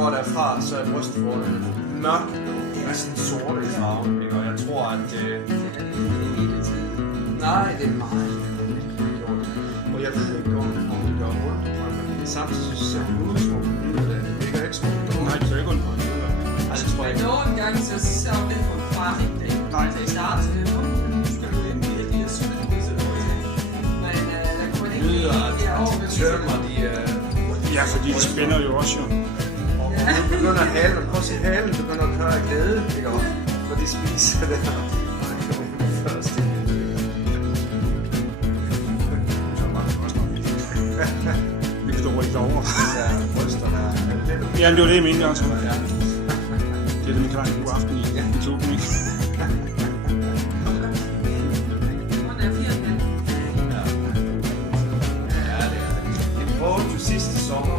går derfra, så er brystvorten mørk, næsten sorte i farven, ikke? Og jeg tror, at nej, det er meget. Og jeg ved ikke, om det gør ondt, men samtidig så ser hun ud som om det ikke er ikke sådan noget. Nej, det er ikke ondt. Ej, det tror jeg ikke. Nogle gange så ser hun lidt på en far, ikke? Nej, det er klart, så det er nu skal du ind i de her sundhedsmæssige ting. Men jeg kunne ikke lide de her tømmer, de ja, fordi de spænder jo også jo. Og nu begynder halen, prøv at se halen, begynder at køre af glæde, ikke også? Når de spiser det her. Først det. Vi forstår ikke over. Ja, bryster der. Jamen, det var det, jeg mente også. Det er det, man kan en god aften i klubben, ikke? Ja, det er det. Vi prøvede jo sidste sommer